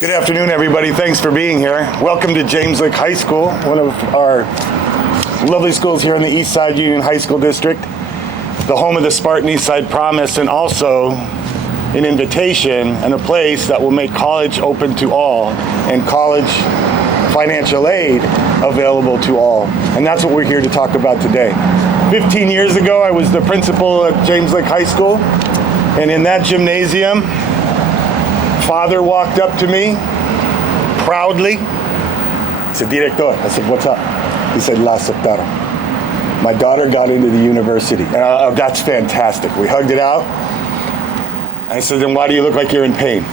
Good afternoon, everybody. Thanks for being here. Welcome to James Lick High School, one of our lovely schools here in the East Side Union High School District, the home of the Spartan East Side Promise, and also an invitation and a place that will make college open to all and college financial aid available to all. And that's what we're here to talk about today. 15 years ago, I was the principal at James Lick High School, and in that gymnasium, Father walked up to me proudly. He said, "Director." I said, "What's up?" He said, "La aceptaron." My daughter got into the university. And that's fantastic. We hugged it out. I said, "Then why do you look like you're in pain?"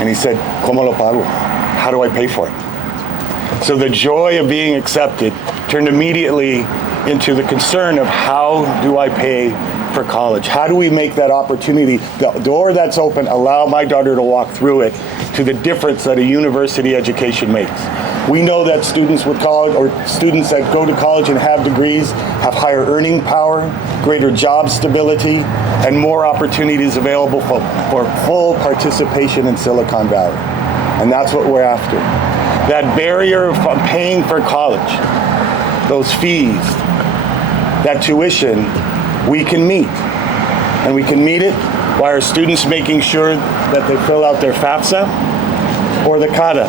And he said, "¿Cómo lo pago?" How do I pay for it? So the joy of being accepted turned immediately into the concern of how do I pay for college? How do we make that opportunity, the door that's open, allow my daughter to walk through it, to the difference that a university education makes? We know that students with college, or students that go to college and have degrees, have higher earning power, greater job stability, and more opportunities available for full participation in Silicon Valley. And that's what we're after. That barrier of paying for college, those fees, that tuition, we can meet. And we can meet it by our students making sure that they fill out their FAFSA or the CADAA.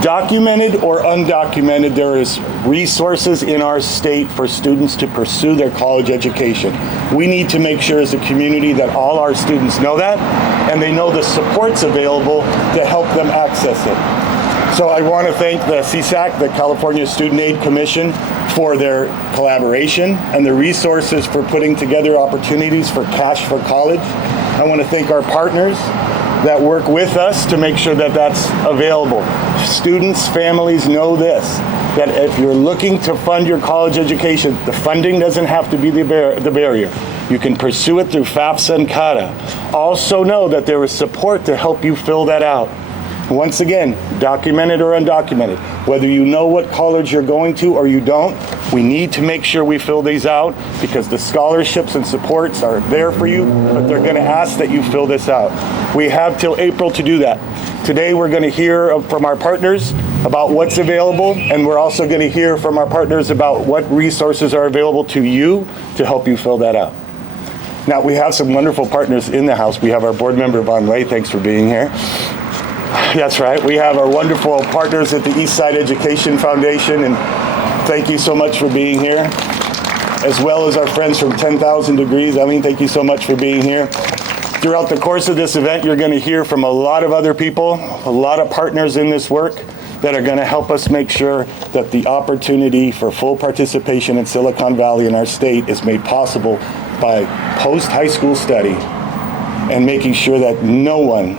Documented or undocumented, there is resources in our state for students to pursue their college education. We need to make sure as a community that all our students know that, and they know the supports available to help them access it. So I want to thank the CSAC, the California Student Aid Commission, for their collaboration and the resources for putting together opportunities for Cash for College. I want to thank our partners that work with us to make sure that that's available. Students, families know this, that if you're looking to fund your college education, the funding doesn't have to be the barrier. You can pursue it through FAFSA and CADAA. Also know that there is support to help you fill that out. Once again, documented or undocumented, whether you know what college you're going to or you don't, we need to make sure we fill these out because the scholarships and supports are there for you, but they're going to ask that you fill this out. We have till April to do that. Today we're going to hear from our partners about what's available, and we're also going to hear from our partners about what resources are available to you to help you fill that out. Now, we have some wonderful partners in the house. We have our board member, Vander. Thanks for being here. That's right. We have our wonderful partners at the Eastside Education Foundation, and thank you so much for being here, as well as our friends from 10,000 Degrees. Thank you so much for being here. Throughout the course of this event, you're going to hear from a lot of other people, a lot of partners in this work that are going to help us make sure that the opportunity for full participation in Silicon Valley in our state is made possible by post-high school study and making sure that no one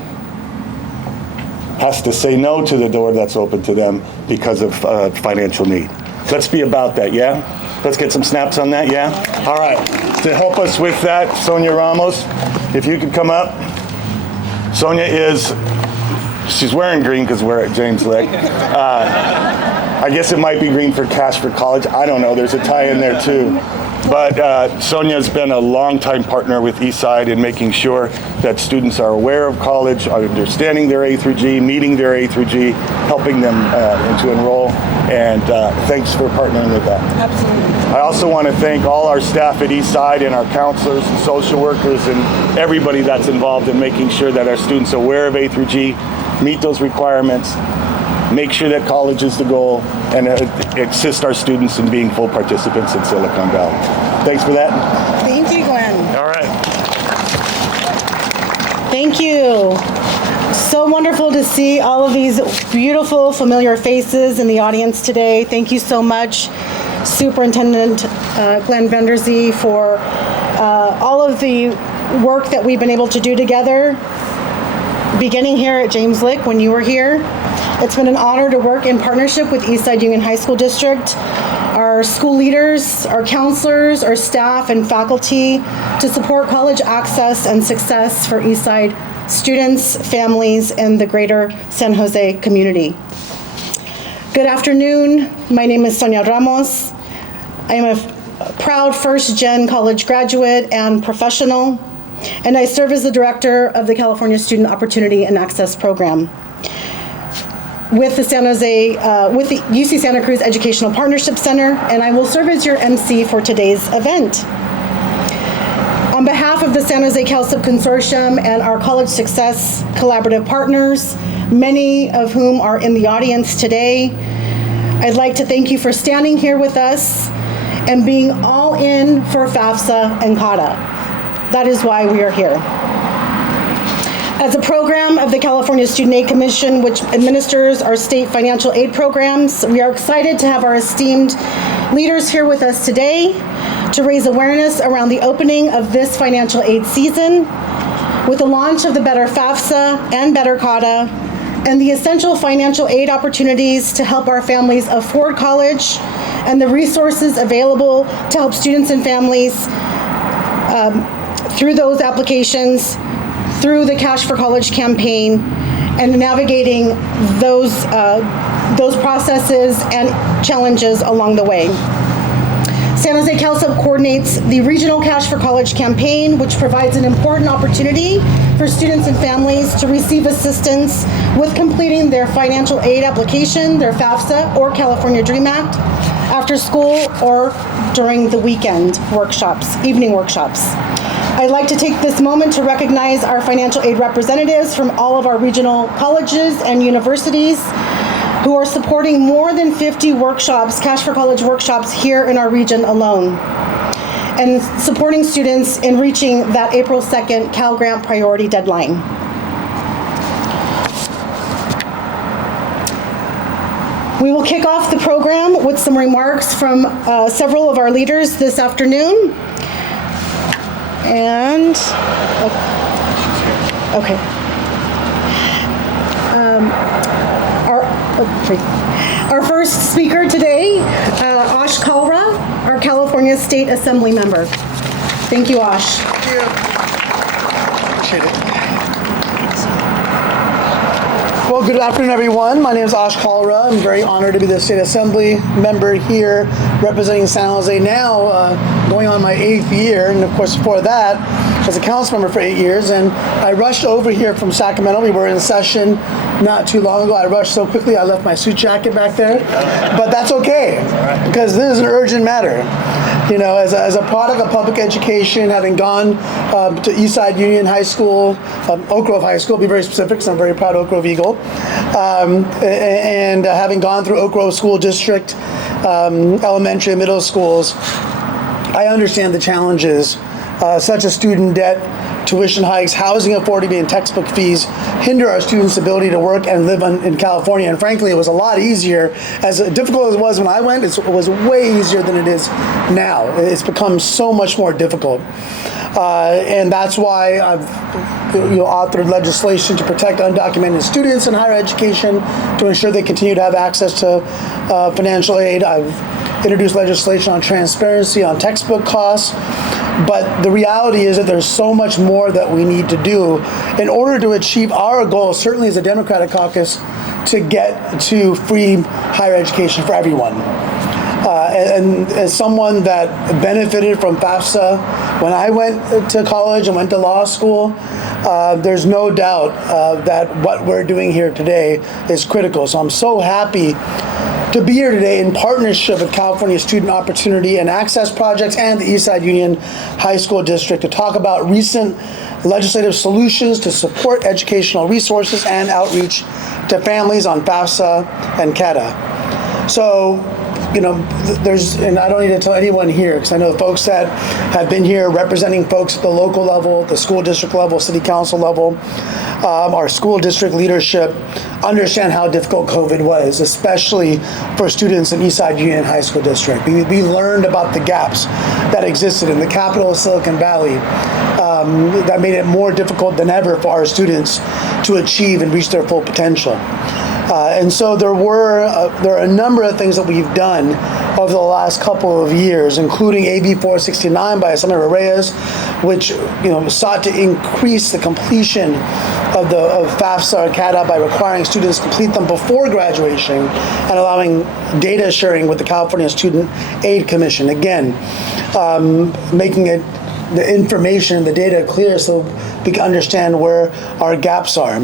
has to say no to the door that's open to them because of financial need. Let's be about that, yeah? Let's get some snaps on that, yeah? All right, to help us with that, Sonia Ramos, if you could come up. Sonia she's wearing green because we're at James Lick. I guess it might be green for Cash for College. I don't know, there's a tie in there too. But Sonia's been a longtime partner with Eastside in making sure that students are aware of college, understanding their A through G, meeting their A through G, helping them to enroll, and thanks for partnering with that. Absolutely. I also want to thank all our staff at Eastside and our counselors and social workers and everybody that's involved in making sure that our students are aware of A through G, meet those requirements, make sure that college is the goal, and assist our students in being full participants in Silicon Valley. Thanks for that. Thank you, Glenn. All right. Thank you. So wonderful to see all of these beautiful, familiar faces in the audience today. Thank you so much, Superintendent Glenn Vander, for all of the work that we've been able to do together, beginning here at James Lick when you were here. It's been an honor to work in partnership with Eastside Union High School District, our school leaders, our counselors, our staff, and faculty to support college access and success for Eastside students, families, and the greater San Jose community. Good afternoon. My name is Sonia Ramos. I am a proud first-gen college graduate and professional, and I serve as the director of the California Student Opportunity and Access Program. with the UC Santa Cruz Educational Partnership Center, and I will serve as your MC for today's event. On behalf of the San Jose CalSub Consortium and our College Success Collaborative partners, many of whom are in the audience today, I'd like to thank you for standing here with us and being all in for FAFSA and CADAA. That is why we are here. As a program of the California Student Aid Commission, which administers our state financial aid programs, we are excited to have our esteemed leaders here with us today to raise awareness around the opening of this financial aid season with the launch of the Better FAFSA and Better CADAA and the essential financial aid opportunities to help our families afford college and the resources available to help students and families through those applications, through the Cash for College campaign, and navigating those processes and challenges along the way. San Jose CalSub coordinates the Regional Cash for College campaign, which provides an important opportunity for students and families to receive assistance with completing their financial aid application, their FAFSA or California DREAM Act, after school or during the weekend workshops, evening workshops. I'd like to take this moment to recognize our financial aid representatives from all of our regional colleges and universities who are supporting more than 50 workshops, Cash for College workshops here in our region alone, and supporting students in reaching that April 2nd Cal Grant priority deadline. We will kick off the program with some remarks from several of our leaders this afternoon. And, okay. Our first speaker today, Ash Kalra, our California State Assembly member. Thank you, Ash. Thank you. Appreciate it. Well, good afternoon, everyone. My name is Ash Kalra. I'm very honored to be the State Assembly member here representing San Jose now, going on my 8th year. And of course, before that, I was a council member for 8 years. And I rushed over here from Sacramento. We were in session not too long ago. I rushed so quickly, I left my suit jacket back there. But that's okay, because this is an urgent matter. You know, as a product of public education, having gone to Eastside Union High School, Oak Grove High School, to be very specific, because I'm very proud Oak Grove Eagle, and having gone through Oak Grove School District, elementary and middle schools, I understand the challenges such as student debt, tuition hikes, housing affordability, and textbook fees hinder our students' ability to work and live in California. And frankly, it was a lot easier. As difficult as it was when I went, it was way easier than it is now. It's become so much more difficult. And that's why I've authored legislation to protect undocumented students in higher education to ensure they continue to have access to financial aid. I've introduced legislation on transparency on textbook costs. But the reality is that there's so much more that we need to do in order to achieve our goal, certainly as a Democratic caucus, to get to free higher education for everyone. And as someone that benefited from FAFSA when I went to college and went to law school, there's no doubt that what we're doing here today is critical. So I'm so happy to be here today in partnership with California Student Opportunity and Access Projects and the Eastside Union High School District to talk about recent legislative solutions to support educational resources and outreach to families on FAFSA and CADAA. So, you know, and I don't need to tell anyone here, because I know the folks that have been here representing folks at the local level, the school district level, city council level, our school district leadership understand how difficult COVID was, especially for students in Eastside Union High School District. We learned about the gaps that existed in the capital of Silicon Valley that made it more difficult than ever for our students to achieve and reach their full potential. And so there are a number of things that we've done over the last couple of years, including AB 469 by Assemblymember Reyes, which sought to increase the completion of FAFSA or CADAA by requiring students to complete them before graduation and allowing data sharing with the California Student Aid Commission. Again, making the information and the data clear so we can understand where our gaps are.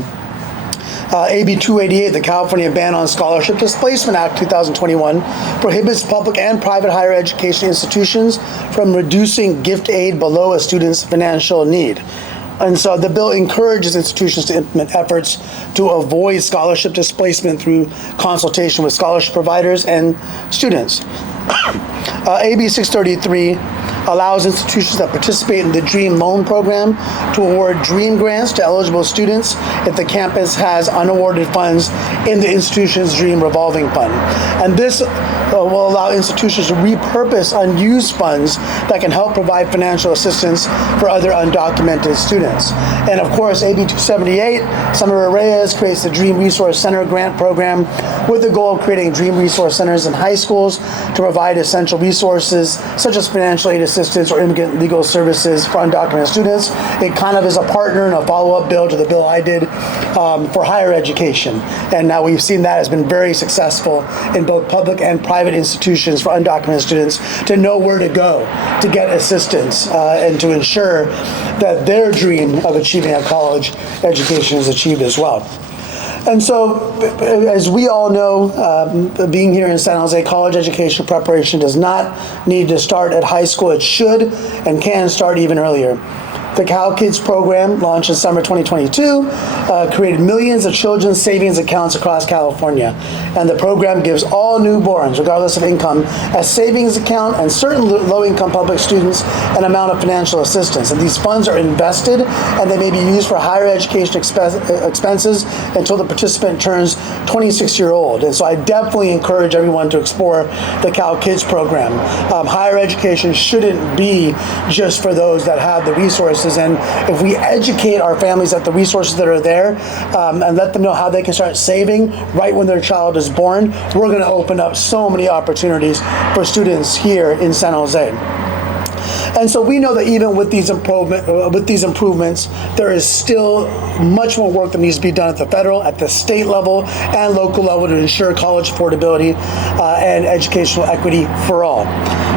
AB 288, the California Ban on Scholarship Displacement Act 2021, prohibits public and private higher education institutions from reducing gift aid below a student's financial need. And so the bill encourages institutions to implement efforts to avoid scholarship displacement through consultation with scholarship providers and students. AB 633 allows institutions that participate in the DREAM loan program to award DREAM grants to eligible students if the campus has unawarded funds in the institution's DREAM revolving fund. And this will allow institutions to repurpose unused funds that can help provide financial assistance for other undocumented students. And of course, AB 278, Senator Reyes creates the DREAM Resource Center grant program with the goal of creating DREAM Resource Centers in high schools to provide essential resources such as financial aid assistance or immigrant legal services for undocumented students. It kind of is a partner and a follow-up bill to the bill I did for higher education. And now we've seen that has been very successful in both public and private institutions for undocumented students to know where to go to get assistance and to ensure that their dream of achieving a college education is achieved as well. And so, as we all know, being here in San Jose, college education preparation does not need to start at high school. It should and can start even earlier. The Cal Kids program, launched in summer 2022, created millions of children's savings accounts across California. And the program gives all newborns, regardless of income, a savings account, and certain low-income public students an amount of financial assistance. And these funds are invested, and they may be used for higher education expenses until the participant turns 26-year-old. And so I definitely encourage everyone to explore the Cal Kids program. Higher education shouldn't be just for those that have the resources. And if we educate our families at the resources that are there and let them know how they can start saving right when their child is born, we're going to open up so many opportunities for students here in San Jose. And so we know that even with these improvements, there is still much more work that needs to be done at the federal, at the state level, and local level to ensure college affordability and educational equity for all.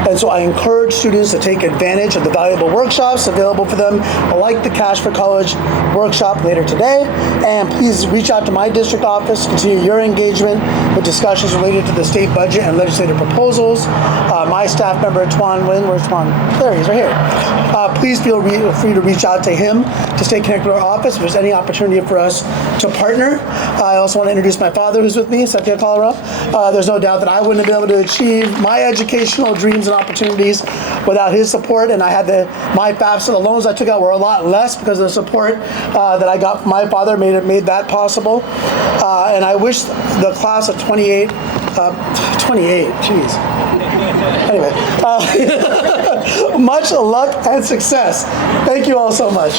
And so I encourage students to take advantage of the valuable workshops available for them, like the Cash for College workshop later today. And please reach out to my district office to continue your engagement with discussions related to the state budget and legislative proposals. My staff member, Twan Wynn, where's Twan? There he is, right here. Please feel free to reach out to him to stay connected with our office if there's any opportunity for us to partner. I also want to introduce my father who's with me, Satya Kalra. There's no doubt that I wouldn't have been able to achieve my educational dreams and opportunities without his support. And I had my FAFSA, the loans I took out were a lot less because of the support that I got from my father made that possible. And I wish the class of 28, geez. Anyway, much luck and success. Thank you all so much.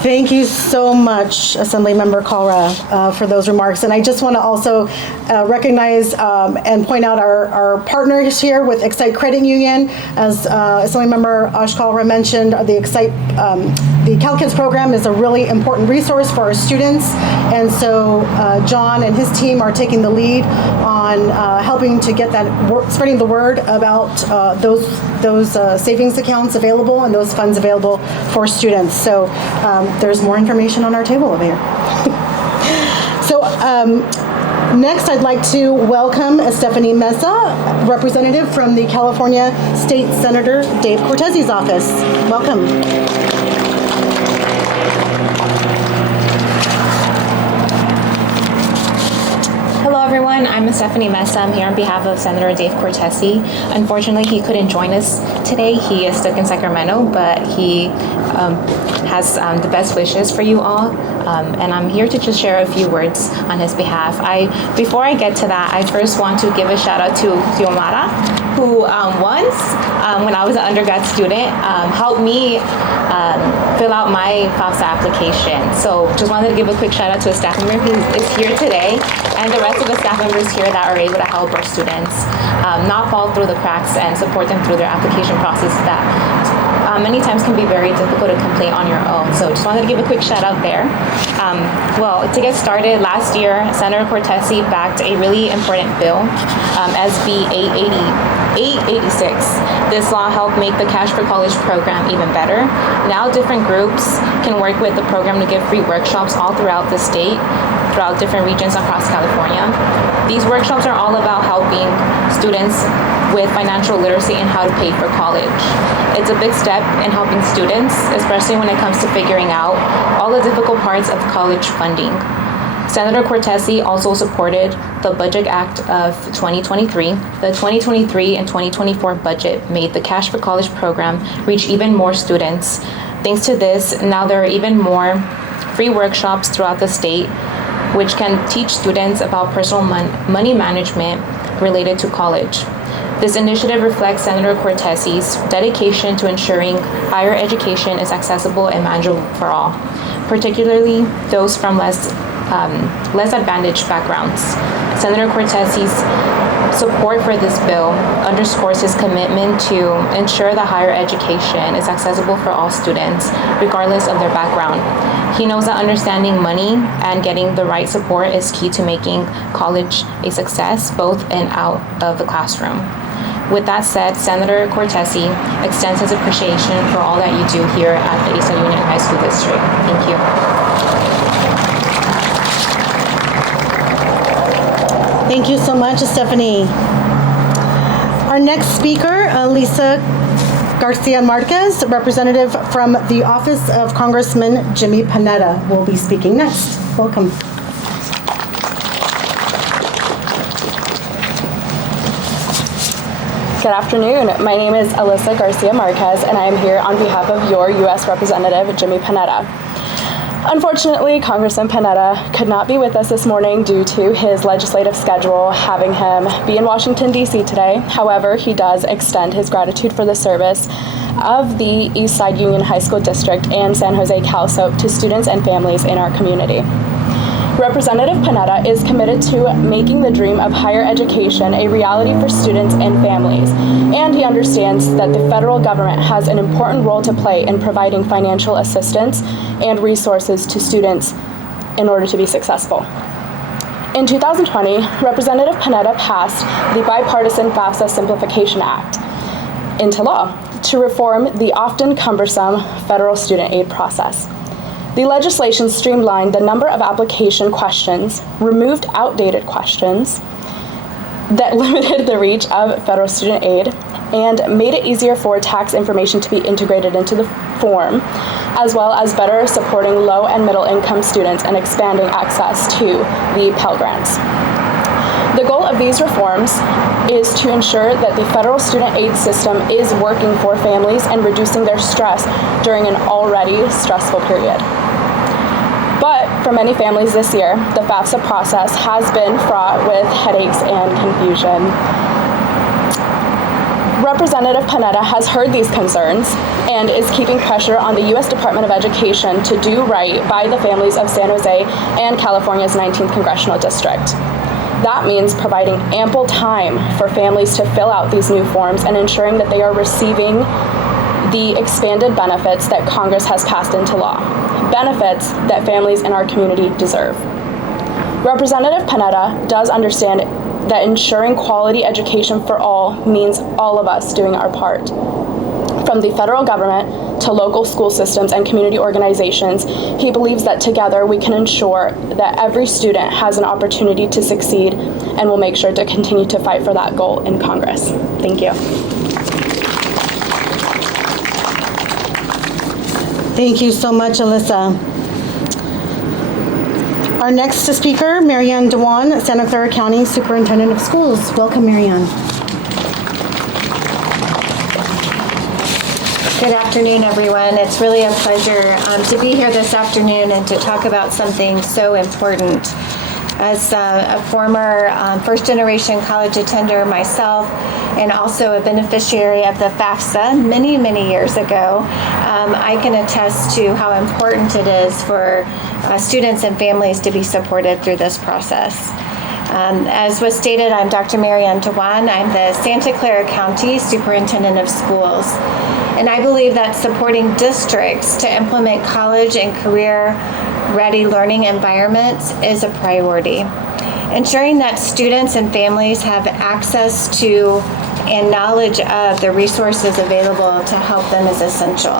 Thank you so much, Assemblymember Kalra, for those remarks. And I just want to also recognize and point out our partners here with Excite Credit Union. As Assemblymember Ash Kalra mentioned, the Cal Kids program is a really important resource for our students. And so John and his team are taking the lead on helping to get that, spreading the word about those savings accounts available and those funds available for students. So there's more information on our table over here. So next, I'd like to welcome Stephanie Mesa, representative from the California State Senator Dave Cortese's office. Welcome. Hello everyone, I'm Stephanie Mesa. I'm here on behalf of Senator Dave Cortese. Unfortunately, he couldn't join us today. He is stuck in Sacramento, but he has the best wishes for you all. And I'm here to just share a few words on his behalf. Before I get to that, I first want to give a shout out to Xiomara, who once, when I was an undergrad student, helped me fill out my FAFSA application. So just wanted to give a quick shout out to a staff member who is here today and the rest of the staff members here that are able to help our students not fall through the cracks and support them through their application process that many times can be very difficult to complete on your own. So just wanted to give a quick shout out there. Well, to get started, last year, Senator Cortese backed a really important bill, SB 886. This law helped make the Cash for College program even better. Now different groups can work with the program to give free workshops all throughout the state, throughout different regions across California. These workshops are all about helping students with financial literacy and how to pay for college. It's a big step in helping students, especially when it comes to figuring out all the difficult parts of college funding. Senator Cortese also supported the Budget Act of 2023. The 2023 and 2024 budget made the Cash for College program reach even more students. Thanks to this, now there are even more free workshops throughout the state, which can teach students about personal money management related to college. This initiative reflects Senator Cortese's dedication to ensuring higher education is accessible and manageable for all, particularly those from less advantaged backgrounds. Senator Cortese's support for this bill underscores his commitment to ensure that higher education is accessible for all students, regardless of their background. He knows that understanding money and getting the right support is key to making college a success, both in and out of the classroom. With that said, Senator Cortese extends his appreciation for all that you do here at the Eastside Union High School District. Thank you. Thank you so much, Stephanie. Our next speaker, Lisa Garcia Marquez, representative from the office of Congressman Jimmy Panetta, will be speaking next. Welcome. Good afternoon. My name is Alyssa Garcia Marquez, and I am here on behalf of your U.S. Representative Jimmy Panetta. Unfortunately, Congressman Panetta could not be with us this morning due to his legislative schedule having him be in Washington, D.C. today. However, he does extend his gratitude for the service of the Eastside Union High School District and San Jose CalSoap to students and families in our community. Representative Panetta is committed to making the dream of higher education a reality for students and families, and he understands that the federal government has an important role to play in providing financial assistance and resources to students in order to be successful. In 2020, Representative Panetta passed the bipartisan FAFSA Simplification Act into law to reform the often cumbersome federal student aid process. The legislation streamlined the number of application questions, removed outdated questions that limited the reach of federal student aid, and made it easier for tax information to be integrated into the form, as well as better supporting low and middle income students and expanding access to the Pell Grants. The goal of these reforms is to ensure that the federal student aid system is working for families and reducing their stress during an already stressful period. But for many families this year, the FAFSA process has been fraught with headaches and confusion. Representative Panetta has heard these concerns and is keeping pressure on the U.S. Department of Education to do right by the families of San Jose and California's 19th Congressional District. That means providing ample time for families to fill out these new forms and ensuring that they are receiving the expanded benefits that Congress has passed into law, benefits that families in our community deserve. Representative Panetta does understand that ensuring quality education for all means all of us doing our part. From the federal government to local school systems and community organizations, he believes that together we can ensure that every student has an opportunity to succeed, and will make sure to continue to fight for that goal in Congress. Thank you. Thank you so much, Alyssa. Our next speaker, Marianne Dewan, Santa Clara County Superintendent of Schools. Welcome, Marianne. Good afternoon, everyone. It's really a pleasure to be here this afternoon and to talk about something so important. As a former first-generation college attender myself, and also a beneficiary of the FAFSA many, many years ago, I can attest to how important it is for students and families to be supported through this process. As was stated, I'm Dr. Marianne Dewan. I'm the Santa Clara County Superintendent of Schools. And I believe that supporting districts to implement college and career-ready learning environments is a priority. Ensuring that students and families have access to and knowledge of the resources available to help them is essential.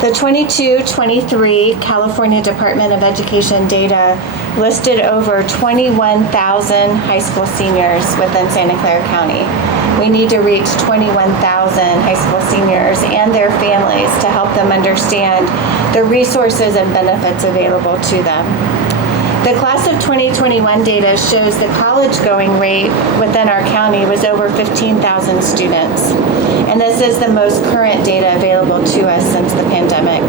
The 22-23 California Department of Education data listed over 21,000 high school seniors within Santa Clara County. We need to reach 21,000 high school seniors and their families to help them understand the resources and benefits available to them. The class of 2021 data shows the college-going rate within our county was over 15,000 students. And this is the most current data available to us since the pandemic.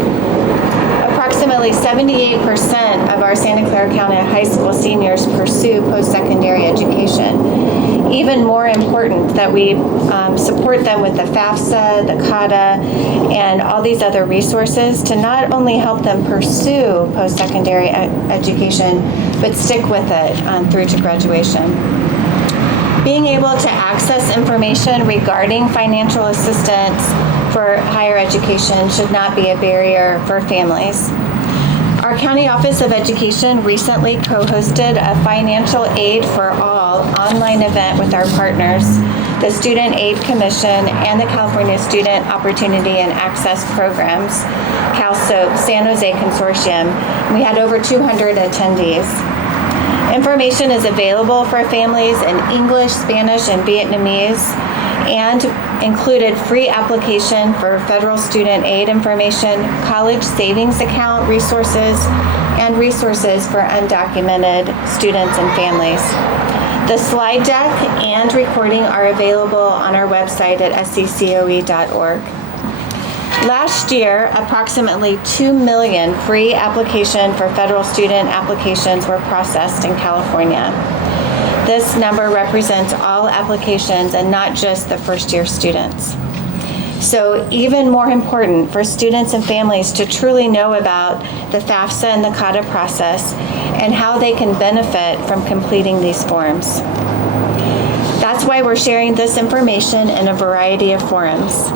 Approximately 78% of our Santa Clara County high school seniors pursue post-secondary education. Even more important that we support them with the FAFSA, the CADAA, and all these other resources to not only help them pursue post-secondary education, but stick with it through to graduation. Being able to access information regarding financial assistance for higher education should not be a barrier for families. Our County Office of Education recently co-hosted a financial aid for all online event with our partners, the Student Aid Commission and the California Student Opportunity and Access Programs, CalSOAP, San Jose Consortium. We had over 200 attendees. Information is available for families in English, Spanish, and Vietnamese, and included free application for federal student aid information, college savings account resources, and resources for undocumented students and families. The slide deck and recording are available on our website at sccoe.org. Last year, approximately 2 million free application for federal student applications were processed in California. This number represents all applications and not just the first-year students. So even more important for students and families to truly know about the FAFSA and the CADAA process and how they can benefit from completing these forms. That's why we're sharing this information in a variety of forums.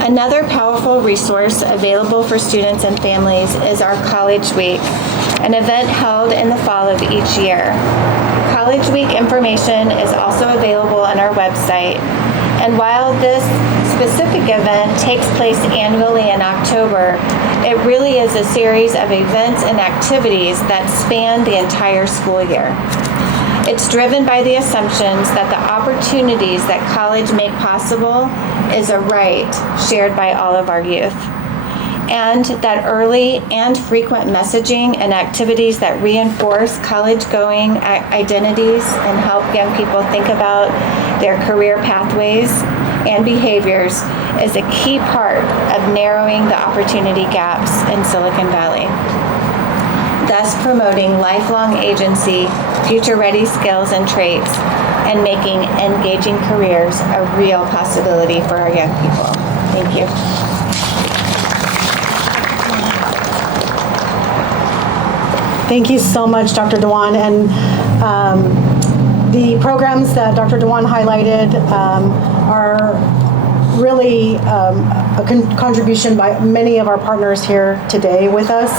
Another powerful resource available for students and families is our College Week, an event held in the fall of each year. College Week information is also available on our website, and while this specific event takes place annually in October, it really is a series of events and activities that span the entire school year. It's driven by the assumptions that the opportunities that college make possible is a right shared by all of our youth, and that early and frequent messaging and activities that reinforce college-going identities and help young people think about their career pathways and behaviors is a key part of narrowing the opportunity gaps in Silicon Valley, thus promoting lifelong agency, future-ready skills and traits, and making engaging careers a real possibility for our young people. Thank you. Thank you so much, Dr. Dewan. And the programs that Dr. Dewan highlighted are really a contribution by many of our partners here today with us.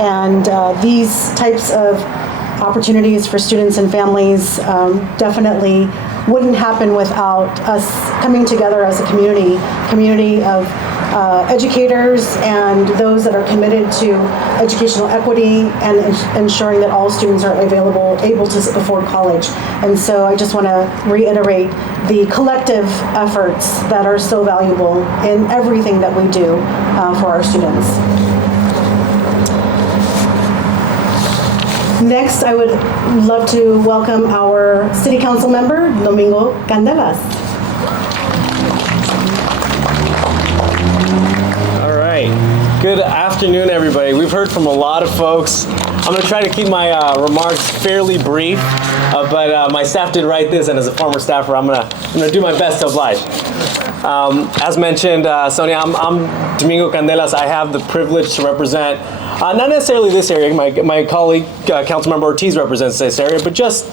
And these types of opportunities for students and families definitely wouldn't happen without us coming together as a community of educators and those that are committed to educational equity and ensuring that all students are able to afford college. And so I just want to reiterate the collective efforts that are so valuable in everything that we do for our students. Next, I would love to welcome our City Council member, Domingo Candelas. All right. Good afternoon, everybody. We've heard from a lot of folks. I'm going to try to keep my remarks fairly brief, but my staff did write this, and as a former staffer, I'm going to do my best to oblige. As mentioned, Sonia, I'm Domingo Candelas. I have the privilege to represent not necessarily this area. My colleague, Councilmember Ortiz, represents this area, but just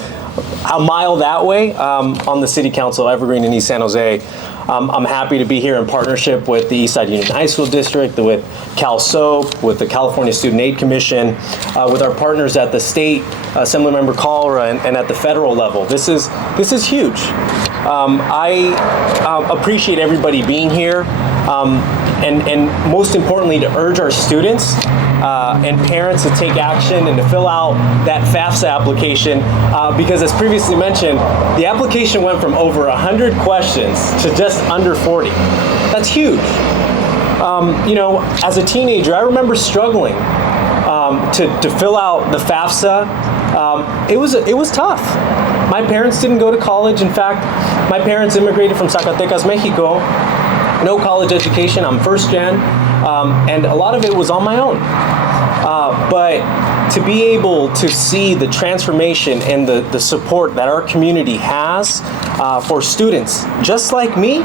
a mile that way on the City Council, Evergreen in East San Jose. I'm happy to be here in partnership with the Eastside Union High School District, with CalSOAP, with the California Student Aid Commission, with our partners at the state, Assemblymember Kalra, and at the federal level. This is huge. I appreciate everybody being here, and most importantly, to urge our students and parents to take action and to fill out that FAFSA application, because as previously mentioned, the application went from over 100 questions to just under 40. That's huge. As a teenager, I remember struggling to fill out the FAFSA. It was tough. My parents didn't go to college. In fact, my parents immigrated from Zacatecas, Mexico. No college education. I'm first gen, and a lot of it was on my own. But to be able to see the transformation and the support that our community has for students just like me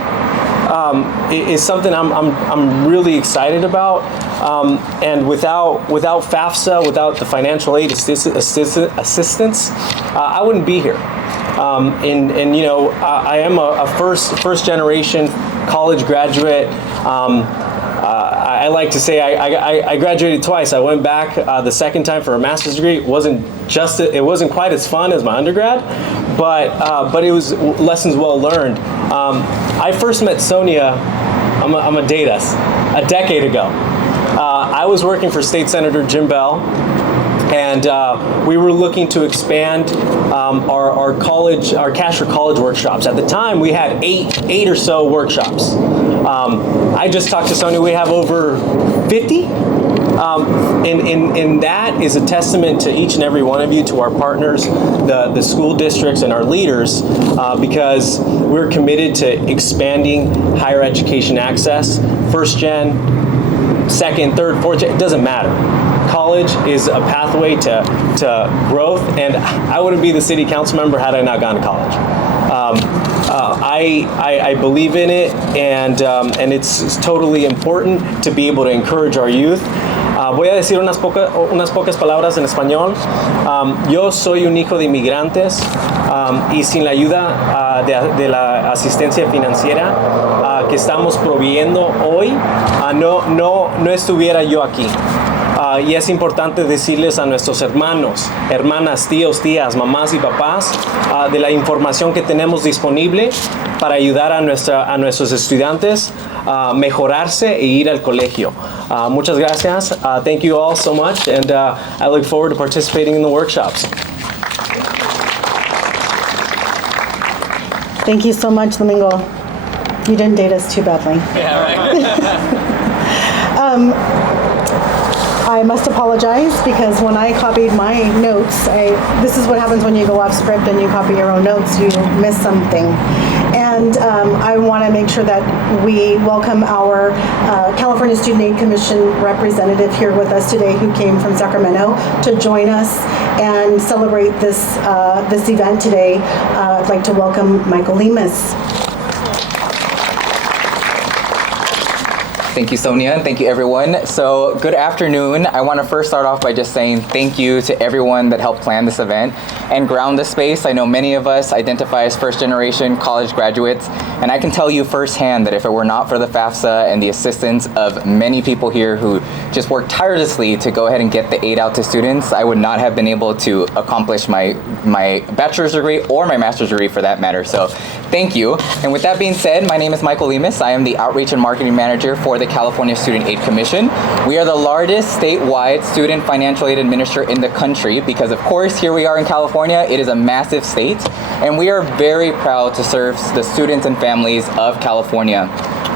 is something I'm really excited about. And without FAFSA, without the financial aid assistance, I wouldn't be here. I am a first generation college graduate. I like to say I graduated twice. I went back the second time for a master's degree. It wasn't quite as fun as my undergrad, but it was lessons well learned. I first met Sonia. I'm gonna date us, a decade ago. I was working for State Senator Jim Bell, and we were looking to expand our Cash for College workshops. At the time, we had eight or so workshops. I just talked to Sonia. We have over 50. And that is a testament to each and every one of you, to our partners, the school districts, and our leaders, because we're committed to expanding higher education access. First gen, second, third, fourth gen, it doesn't matter. College is a pathway to growth, and I wouldn't be the city council member had I not gone to college. I believe in it, and it's totally important to be able to encourage our youth. Voy a decir unas pocas palabras en español. Yo soy un hijo de inmigrantes y sin la ayuda de la asistencia financiera que estamos proveyendo hoy, no estuviera yo aquí. Y es importante decirles a nuestros hermanos, hermanas, tíos, tías, mamás y papás de la información que tenemos disponible para ayudar a nuestros estudiantes a mejorarse e ir al colegio. Muchas gracias. Thank you all so much, and I look forward to participating in the workshops. Thank you so much, Domingo. You didn't date us too badly. Yeah, right. I must apologize because when I copied my notes, this is what happens when you go off script and you copy your own notes, you miss something. And I want to make sure that we welcome our California Student Aid Commission representative here with us today, who came from Sacramento to join us and celebrate this event today. I'd like to welcome Michael Lemus. Thank you, Sonia, and thank you, everyone. So, good afternoon. I want to first start off by just saying thank you to everyone that helped plan this event and ground this space. I know many of us identify as first-generation college graduates, and I can tell you firsthand that if it were not for the FAFSA and the assistance of many people here who just worked tirelessly to go ahead and get the aid out to students, I would not have been able to accomplish my bachelor's degree or my master's degree for that matter. So, thank you. And with that being said, my name is Michael Lemus. I am the Outreach and Marketing Manager for the California Student Aid Commission. We are the largest statewide student financial aid administrator in the country because, of course, here we are in California. It is a massive state, and we are very proud to serve the students and families of California.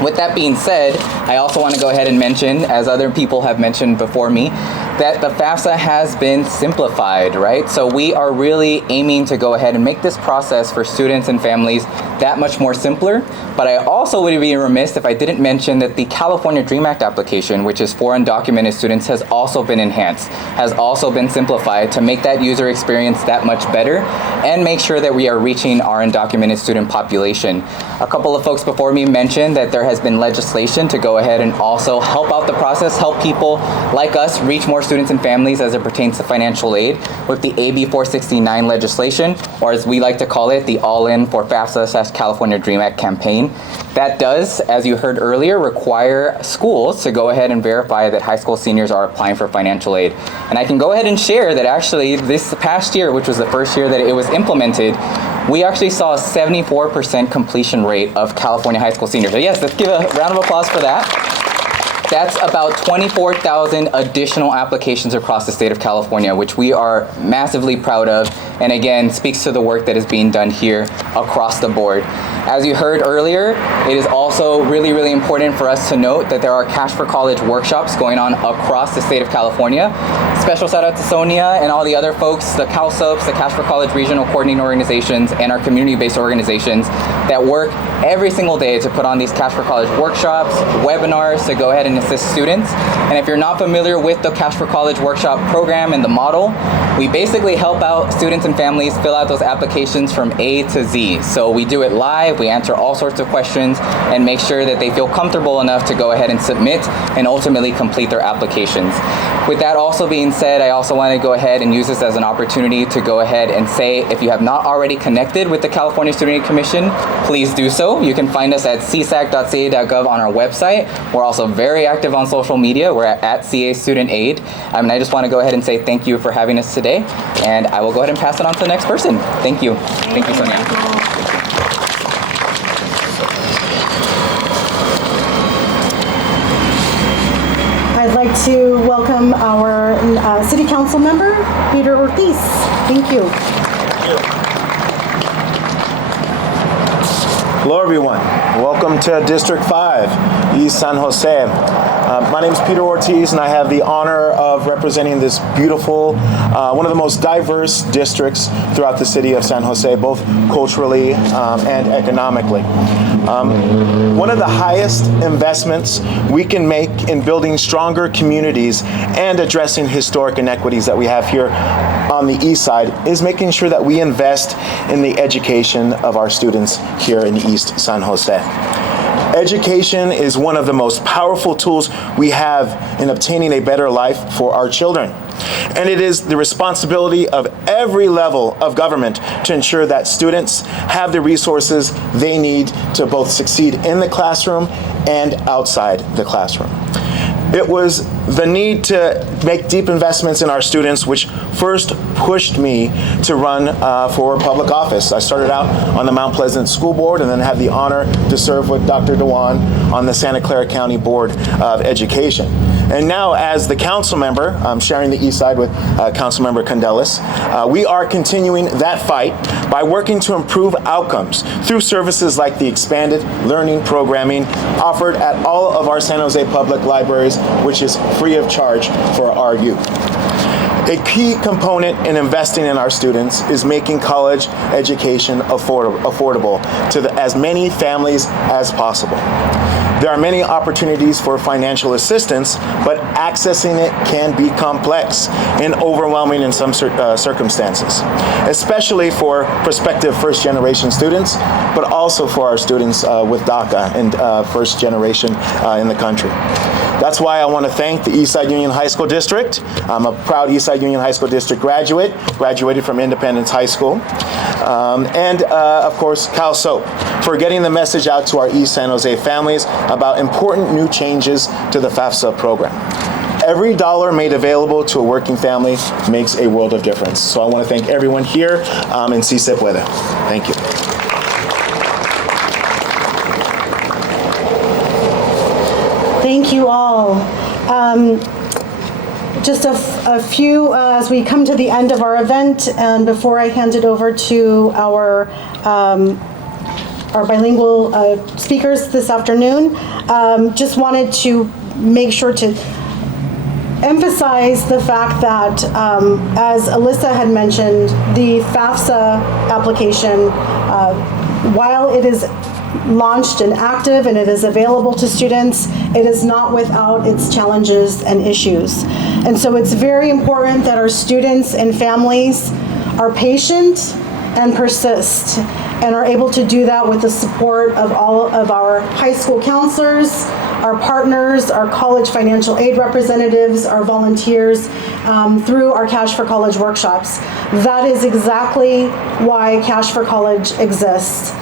With that being said, I also want to go ahead and mention, as other people have mentioned before me, that the FAFSA has been simplified, right? So we are really aiming to go ahead and make this process for students and families that much more simpler. But I also would be remiss if I didn't mention that the California DREAM Act application, which is for undocumented students, has also been enhanced, has also been simplified to make that user experience that much better and make sure that we are reaching our undocumented student population. A couple of folks before me mentioned that there has been legislation to go ahead and also help out the process, help people like us reach more students and families as it pertains to financial aid with the AB 469 legislation, or as we like to call it, the All-In for FAFSA / California Dream Act campaign. That does, as you heard earlier, require schools to go ahead and verify that high school seniors are applying for financial aid. And I can go ahead and share that actually this past year, which was the first year that it was implemented, we actually saw a 74% completion rate of California high school seniors. So yes, let's give a round of applause for that. That's about 24,000 additional applications across the state of California, which we are massively proud of, and again, speaks to the work that is being done here across the board. As you heard earlier, it is also really, really important for us to note that there are Cash for College workshops going on across the state of California. Special shout out to Sonia and all the other folks, the CalSOPs, the Cash for College regional coordinating organizations, and our community-based organizations that work every single day to put on these Cash for College workshops, webinars to go ahead and assist students. And if you're not familiar with the Cash for College workshop program and the model, we basically help out students and families fill out those applications from A to Z. So we do it live, we answer all sorts of questions, and make sure that they feel comfortable enough to go ahead and submit and ultimately complete their applications. With that also being said, I also want to go ahead and use this as an opportunity to go ahead and say, if you have not already connected with the California Student Aid Commission, please do so. You can find us at csac.ca.gov on our website. We're also very active on social media. We're at CA Student Aid. I just want to go ahead and say thank you for having us today, and I will go ahead and pass it on to the next person. Thank you. Thank you, Sonia. I'd like to welcome our City Council member, Peter Ortiz. Thank you. Hello everyone, welcome to District 5, East San Jose. My name is Peter Ortiz and I have the honor of representing this beautiful, one of the most diverse districts throughout the city of San Jose, both culturally and economically. One of the highest investments we can make in building stronger communities and addressing historic inequities that we have here on the east side is making sure that we invest in the education of our students here in East San Jose. Education is one of the most powerful tools we have in obtaining a better life for our children. And it is the responsibility of every level of government to ensure that students have the resources they need to both succeed in the classroom and outside the classroom. It was the need to make deep investments in our students which first pushed me to run for public office. I started out on the Mount Pleasant School Board and then had the honor to serve with Dr. Dewan on the Santa Clara County Board of Education. And now as the council member, I'm sharing the east side with Councilmember Candelas, we are continuing that fight by working to improve outcomes through services like the expanded learning programming offered at all of our San Jose public libraries, which is free of charge for our youth. A key component in investing in our students is making college education affordable to as many families as possible. There are many opportunities for financial assistance, but accessing it can be complex and overwhelming in some circumstances, especially for prospective first-generation students, but also for our students with DACA and first generation in the country. That's why I want to thank the Eastside Union High School District. I'm a proud Eastside Union High School District graduated from Independence High School. And of course, CalSOP for getting the message out to our East San Jose families about important new changes to the FAFSA program. Every dollar made available to a working family makes a world of difference. So I want to thank everyone here and si se puede. Thank you. Thank you all. Just a few as we come to the end of our event, and before I hand it over to our bilingual speakers this afternoon, just wanted to make sure to emphasize the fact that, as Alyssa had mentioned, the FAFSA application, while it is launched and active and it is available to students, it is not without its challenges and issues. And so it's very important that our students and families are patient and persist. and are able to do that with the support of all of our high school counselors, our partners, our college financial aid representatives, our volunteers, through our Cash for College workshops. That is exactly why Cash for College exists,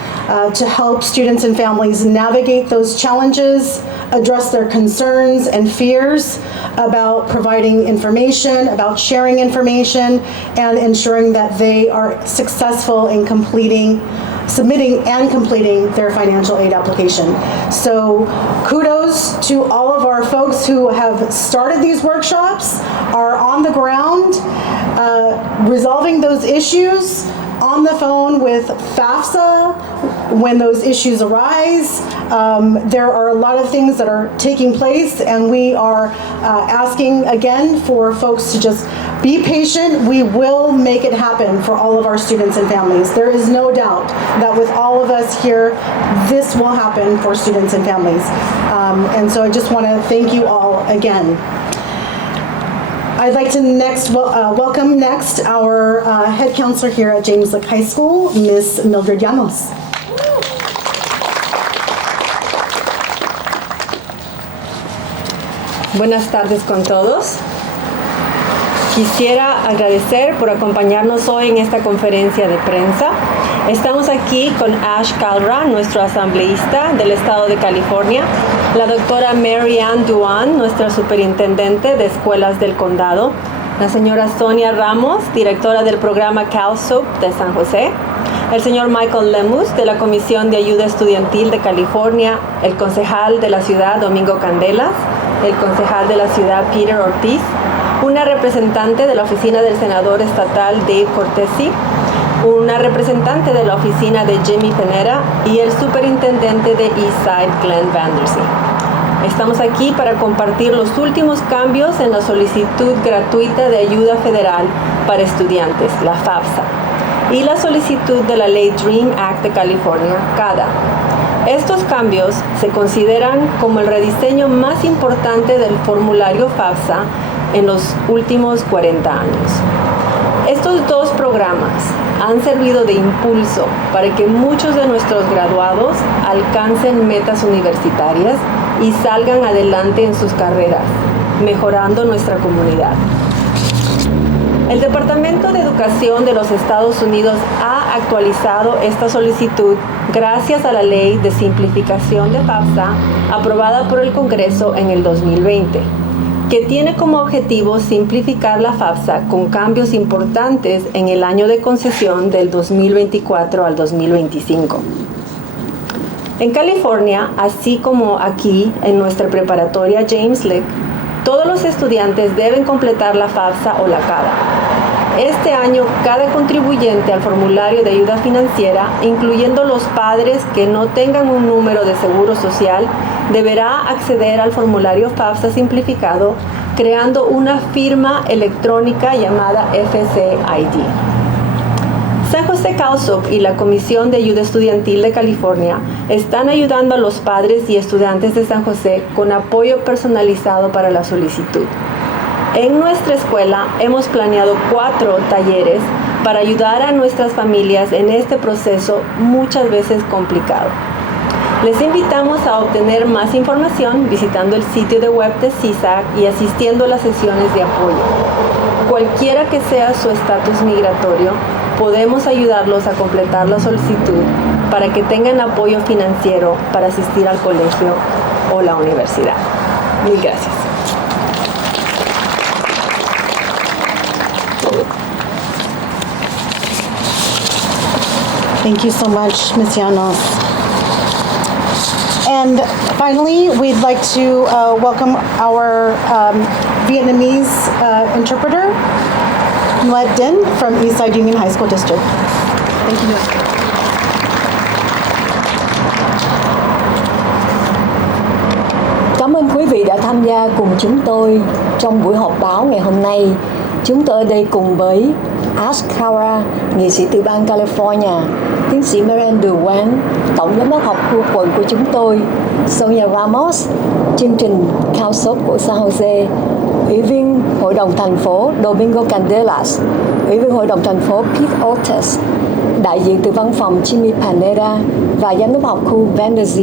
to help students and families navigate those challenges, address their concerns and fears about providing information, about sharing information, and ensuring that they are successful in submitting and completing their financial aid application. So kudos to all of our folks who have started these workshops, are on the ground, resolving those issues, on the phone with FAFSA when those issues arise. There are a lot of things that are taking place, and we are asking again for folks to just be patient. We will make it happen for all of our students and families. There is no doubt that with all of us here, this will happen for students and families. And so I just want to thank you all again. I'd like to welcome next our head counselor here at James Lick High School, Ms. Mildred Llanos. Buenas tardes con todos. Quisiera agradecer por acompañarnos hoy en esta conferencia de prensa. Estamos aquí con Ash Kalra, nuestro asambleísta del estado de California, la doctora Mary Ann Duan, nuestra superintendente de escuelas del condado, la señora Sonia Ramos, directora del programa CalSoup de San José, el señor Michael Lemus de la Comisión de Ayuda Estudiantil de California, el concejal de la ciudad Domingo Candelas, el concejal de la ciudad Peter Ortiz, una representante de la oficina del senador estatal Dave Cortese, una representante de la oficina de Jimmy Panetta y el superintendente de Eastside, Vander. Estamos aquí para compartir los últimos cambios en la solicitud gratuita de ayuda federal para estudiantes, la FAFSA, y la solicitud de la ley Dream Act de California, CADAA. Estos cambios se consideran como el rediseño más importante del formulario FAFSA en los últimos 40 años. Estos dos programas han servido de impulso para que muchos de nuestros graduados alcancen metas universitarias y salgan adelante en sus carreras, mejorando nuestra comunidad. El Departamento de Educación de los Estados Unidos ha actualizado esta solicitud gracias a la Ley de Simplificación de FAFSA aprobada por el Congreso en el 2020. Que tiene como objetivo simplificar la FAFSA con cambios importantes en el año de concesión del 2024 al 2025. En California, así como aquí en nuestra preparatoria James Lick, todos los estudiantes deben completar la FAFSA o la CADAA. Este año, cada contribuyente al formulario de ayuda financiera, incluyendo los padres que no tengan un número de seguro social, deberá acceder al formulario FAFSA simplificado creando una firma electrónica llamada FCID. San José CalSoup y la Comisión de Ayuda Estudiantil de California están ayudando a los padres y estudiantes de San José con apoyo personalizado para la solicitud. En nuestra escuela hemos planeado 4 talleres para ayudar a nuestras familias en este proceso muchas veces complicado. Les invitamos a obtener más información visitando el sitio de web de CISAC y asistiendo a las sesiones de apoyo. Cualquiera que sea su estatus migratorio, podemos ayudarlos a completar la solicitud para que tengan apoyo financiero para asistir al colegio o la universidad. Mil gracias. Thank you so much, Ms. Llanos. And finally, we'd like to welcome our Vietnamese interpreter, Nguyen Din from Eastside Union High School District. Thank you. Cảm ơn quý vị đã tham gia cùng chúng tôi trong buổi họp báo ngày hôm nay. Chúng tôi ở đây cùng với Ash Kalra, nghị sĩ từ bang California, tiến sĩ Marian Duan, tổng giám đốc học khu quận của chúng tôi, Sonia Ramos, chương trình CalSoup của San Jose, ủy viên hội đồng thành phố Domingo Candelas, ủy viên hội đồng thành phố Pete Ortiz, đại diện từ văn phòng Jimmy Panetta và giám đốc học khu Vander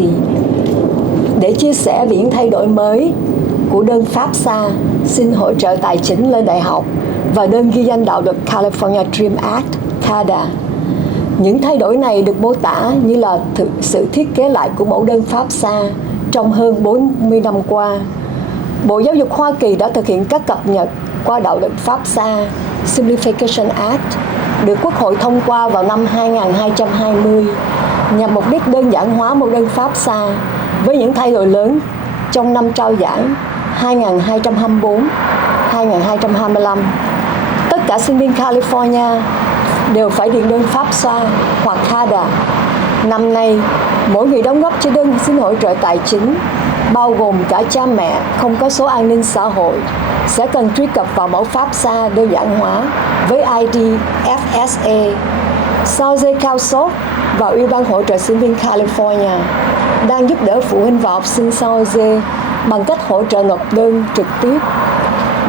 để chia sẻ về những thay đổi mới của đơn FAFSA xin hỗ trợ tài chính lên đại học và đơn ghi danh đạo luật California Dream Act CADAA. Những thay đổi này được mô tả như là sự thiết kế lại của mẫu đơn FAFSA trong hơn 40 năm qua. Bộ Giáo dục Hoa Kỳ đã thực hiện các cập nhật qua đạo luật FAFSA Simplification Act được Quốc hội thông qua vào năm 2220 nhằm mục đích đơn giản hóa mẫu đơn FAFSA với những thay đổi lớn trong năm trao giải 2024-2025. Tất cả sinh viên California đều phải điền đơn FAFSA hoặc CADAA. Năm nay, mỗi người đóng góp cho đơn xin hỗ trợ tài chính, bao gồm cả cha mẹ không có số an ninh xã hội, sẽ cần truy cập vào mẫu FAFSA đơn giản hóa với ID FSA. Sao dây cao sốt và Ủy ban hỗ trợ sinh viên California đang giúp đỡ phụ huynh và học sinh Sao dê bằng cách hỗ trợ nộp đơn trực tiếp.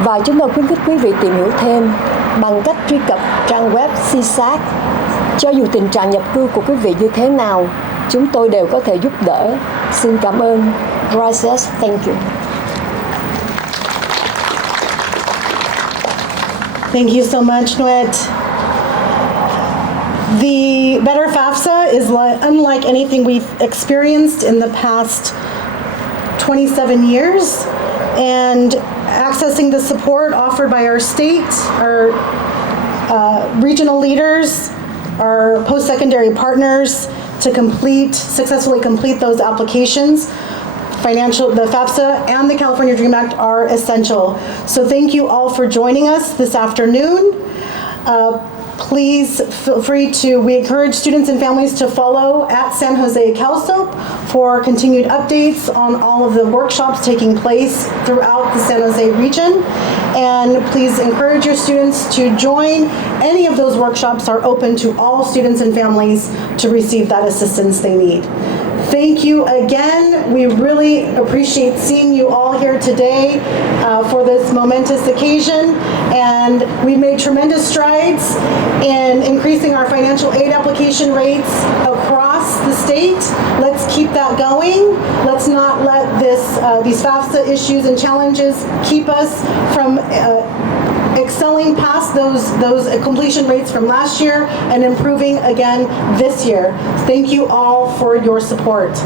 Và chúng tôi khuyến khích quý vị tìm hiểu thêm bằng cách truy cập trang web CSAC. Cho dù tình trạng nhập cư của quý vị như thế nào, chúng tôi đều có thể giúp đỡ. Xin cảm ơn. Gracias. Thank you. Thank you so much, Nuet. The Better FAFSA is unlike anything we've experienced in the past 27 years, and accessing the support offered by our state, our regional leaders, our post-secondary partners to successfully complete those applications. The FAFSA and the California Dream Act are essential. So thank you all for joining us this afternoon. Please feel free we encourage students and families to follow at San Jose CalSOAP for continued updates on all of the workshops taking place throughout the San Jose region. And please encourage your students to join. Any of those workshops are open to all students and families to receive that assistance they need. Thank you again. We really appreciate seeing you all here today for this momentous occasion. And we've made tremendous strides in increasing our financial aid application rates across the state. Let's keep that going. Let's not let these FAFSA issues and challenges keep us from excelling past those completion rates from last year and improving again this year. Thank you all for your support.